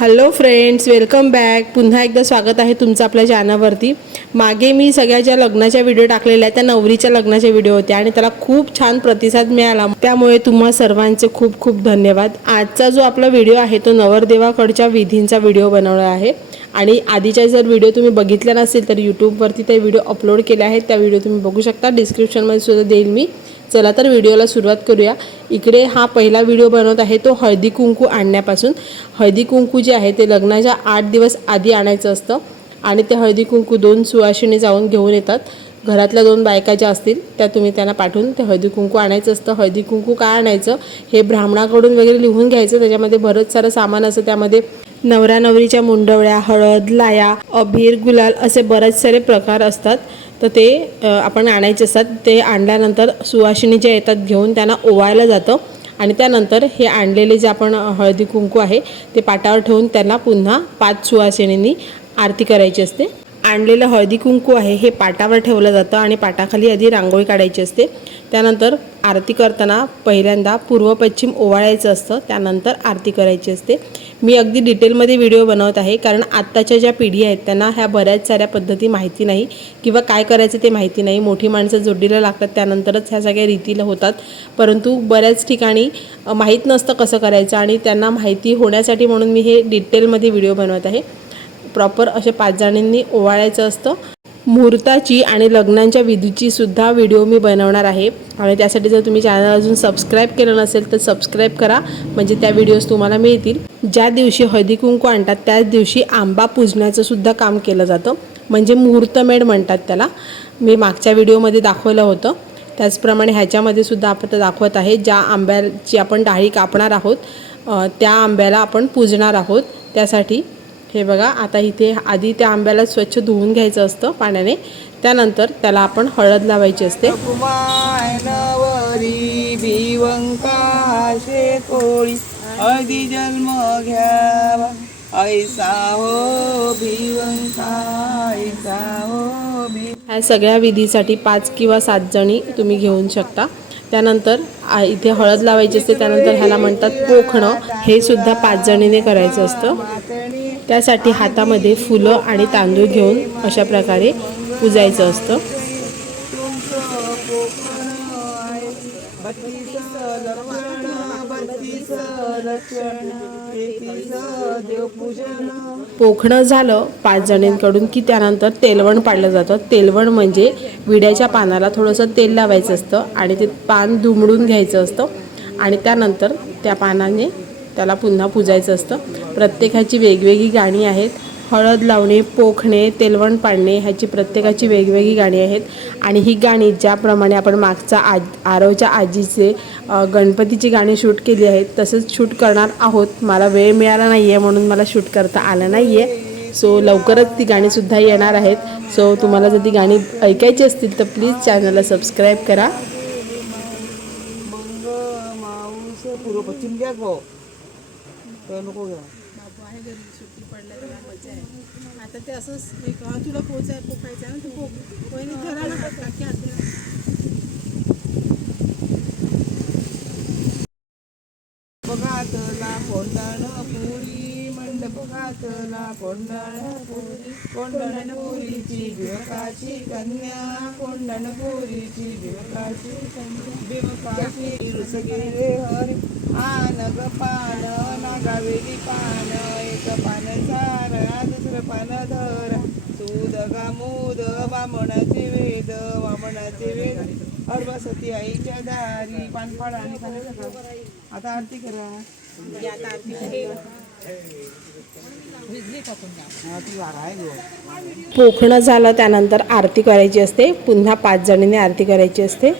Hello friends welcome back पुन्हा एकदा स्वागत आहे तुमचं आपल्या चॅनलवरती मागे मी सगळ्या ज्या लग्नाच्या व्हिडिओ टाकलेल्या त्या नवरीच्या लग्नाच्या व्हिडिओ होत्या आणि त्याला खूप छान प्रतिसाद मिळाला. त्यामुळे तुम्हा सर्वांचे खूप खूप धन्यवाद. आजचा जो आपला व्हिडिओ आहे तो नवरदेवाकडच्या विधींचा व्हिडिओ बनवला आहे. आणि आधीच्या जर व्हिडिओ तुम्ही बघितला नसेल तर यूट्यूबवरती ते व्हिडिओ अपलोड केले आहेत. त्या व्हिडिओ तुम्ही बघू शकता. डिस्क्रिप्शनमध्ये सुद्धा देईल मी. चला तर व्हिडिओला सुरुवात करूया. इकडे हा पहिला व्हिडिओ बनवत आहे तो हळदी कुंकू आणण्यापासून. हळदी कुंकू जे आहे ते लग्नाच्या आठ दिवस आधी आणायचं असतं आणि ते हळदी कुंकू दोन सुवासिनी जाऊन घेऊन येतात. घरातल्या दोन बायका ज्या असतील त्या तुम्ही त्यांना पाठवून ते हळदी कुंकू आणायचं असतं. हळदी कुंकू काय आणायचं? हे ब्राह्मणाकडून वगैरे लिहून घ्यायचं. त्याच्यामध्ये बरंच सारं सामान असं त्यामध्ये नवरा नवरीच्या मुंडवळ्या हळद लाया अबीर गुलाल असे बरेच सारे प्रकार असतात. तर ते आपण आणायचे असतात. ते आणल्यानंतर सुवासिनी जे येतात घेऊन त्यांना ओवायला जातं आणि त्यानंतर हे आणलेले जे आपण हळदी कुंकू आहे ते पाटावर ठेवून त्यांना पुन्हा पाच सुवासिनींनी आरती करायची असते. आणलेलं हळदी कुंकू आहे हे पाटावर ठेवलं जातं आणि पाटाखाली आधी रांगोळी काढायची असते. त्यानंतर आरती करताना पहिल्यांदा पूर्व पश्चिम ओवाळायचं असतं त्यानंतर आरती करायची असते. मी अगदी डिटेलमध्ये व्हिडिओ बनवत आहे कारण आत्ताच्या ज्या पिढी आहेत त्यांना ह्या बऱ्याच साऱ्या पद्धती माहिती नाही किंवा काय करायचं ते माहिती नाही. मोठी माणसं जोडीला लागतात त्यानंतरच ह्या सगळ्या रीतीला होतात. परंतु बऱ्याच ठिकाणी माहीत नसतं कसं करायचं आणि त्यांना माहिती होण्यासाठी म्हणून मी हे डिटेलमध्ये व्हिडिओ बनवत आहे. प्रॉपर असे पाच जणींनी ओवाळायचं असतं. मुहूर्ताची आणि लग्नांच्या विधीची सुद्धा व्हिडिओ मी बनवणार आहे. आणि त्यासाठी जर तुम्ही चॅनल अजून सबस्क्राईब केलं नसेल तर सबस्क्राईब करा. म्हणजे त्या व्हिडिओज तुम्हाला मिळतील. ज्या दिवशी हळदी कुंकू आणतात त्याच दिवशी आंबा पूजण्याचं सुद्धा काम केलं जातं. म्हणजे मुहूर्तमेढ म्हणतात त्याला. मी मागच्या व्हिडिओमध्ये दाखवलं होतं. त्याचप्रमाणे ह्याच्यामध्ये सुद्धा आपण दाखवत आहे. ज्या आंब्याची आपण डाळी कापणार आहोत त्या आंब्याला आपण पूजणार आहोत. त्यासाठी हे बघा आता इथे आधी त्या आंब्याला स्वच्छ धुवून घ्यायचं असतं पाण्याने. त्यानंतर त्याला आपण हळद लावायची असते. जन्म घ्यावा. ऐसा हो भिवंका ऐसा हो ह्या सगळ्या विधीसाठी पाच किंवा सात जणी तुम्ही घेऊन शकता. त्यानंतर इथे हळद लावायची असते. त्यानंतर ह्याला म्हणतात पोखणं. हे सुद्धा पाच जणीने करायचं असतं. त्यासाठी हातामध्ये फुलं आणि तांदूळ घेऊन अशा प्रकारे पुजायचं असतं. पोखणं झालं पाच जणींकडून की त्यानंतर तेलवण पाडलं जातं. तेलवण म्हणजे विड्याच्या पानाला थोडंसं तेल लावायचं असतं आणि ते पान दुमडून घ्यायचं असतं आणि त्यानंतर त्या पानाने त्याला पुन्हा पुजायचं असतं. प्रत्येकाची वेगवेगळी गाणी आहेत. हळद लावणे पोखणे तेलवण पाडणे ह्याची प्रत्येकाची वेगवेगळी गाणी आहेत. आणि ही गाणी ज्याप्रमाणे आपण मागचा आज आरवच्या आजीचे गणपतीची गाणी शूट केली आहेत तसंच शूट करणार आहोत. मला वेळ मिळाला नाही आहे म्हणून मला शूट करता आलं नाही आहे सो लवकरच ती गाणीसुद्धा येणार आहेत. सो तुम्हाला जर ती गाणी ऐकायची असतील तर प्लीज चॅनलला सबस्क्राईब करा. मंग माऊस पूर्व पश्चिम घ्या भाऊ तर नको घ्या आता ते असंच एक तुला पोचाय पोकायचं ना तू घातला कोंडाण पुरी मंडप घातला कोंडाण पुरी. कोंडाण पुरीची बिवकाची कन्या कोंडाण पुरीची बिवकाची कन्या. बिवकाची रुस गेले हरी आन ग पान वामनाचे वेद वामनाचे वेद अर्वसती आईच्या दारी पानफळ आणि? आता आरती करा हा. पोखणं झालं त्यानंतर आरती करायची असते पुन्हा पाच जणींनी आरती करायची असते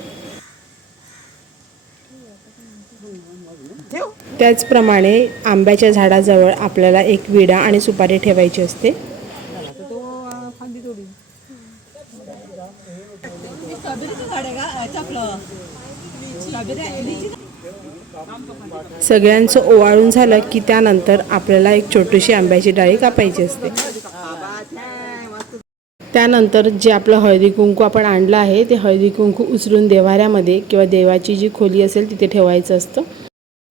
ठेव. त्याचप्रमाणे आंब्याच्या झाडाजवळ आपल्याला एक विडा आणि सुपारी ठेवायची असते आता तो आ, फांदी तोडी सगळ्यांचं ओवाळून झालं की त्यानंतर आपल्याला एक छोटीशी आंब्याची डाळी कापायची असते. त्यानंतर जे आपलं हळदी कुंकू आपण आणलं आहे ते हळदी कुंकू उचलून देवाऱ्यामध्ये किंवा देवाची जी खोली असेल तिथे ठेवायचं असतं.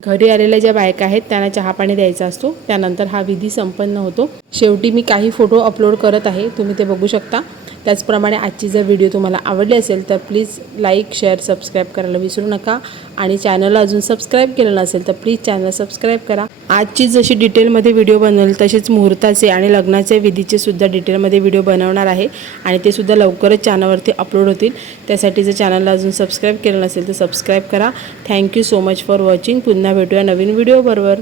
घरी आलेल्या ज्या बायका आहेत त्यांना चहा पाणी द्यायचा असतो. त्यानंतर हा विधी संपन्न होतो. शेवटी मी काही फोटो अपलोड करत आहे तुम्ही ते बघू शकता. त्याचप्रमाणे आजची जर व्हिडिओ तुम्हाला आवडली असेल तर प्लीज लाईक शेअर सबस्क्राईब करायला विसरू नका. आणि चॅनलला अजून सबस्क्राईब केलं नसेल तर प्लीज चॅनल सबस्क्राईब करा. आजची जशी डिटेलमध्ये व्हिडिओ बनवेल तसेच मुहूर्ताचे आणि लग्नाचे विधीचे सुद्धा डिटेलमध्ये व्हिडिओ बनवणार आहे. आणि ते सुद्धा लवकरच चॅनलवरती अपलोड होतील. त्यासाठी जर चॅनलला अजून सबस्क्राईब केलं नसेल तर सबस्क्राईब करा. Thank you so much for watching पुन्हा भेटूया नवीन व्हिडिओ बरोबर.